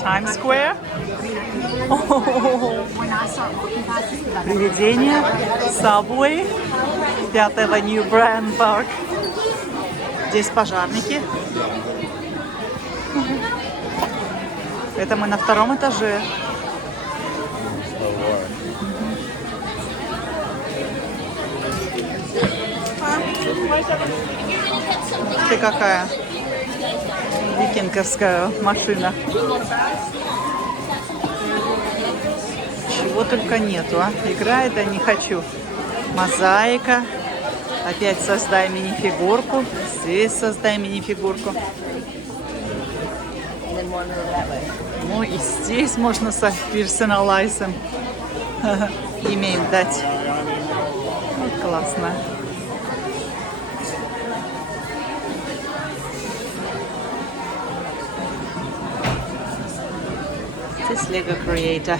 Times Square. Привидение. Subway. 5-й Avenue, Bryant Park. Здесь пожарники. Это мы на 2-м этаже. Ух ты, какая викинговская машина. Чего только нету, а? Играет, да не хочу. Мозаика. Опять создай мини-фигурку. Здесь создай мини-фигурку. Ну и здесь можно со персоналайзом имеем дать. Вот классно. Здесь Lego Creator.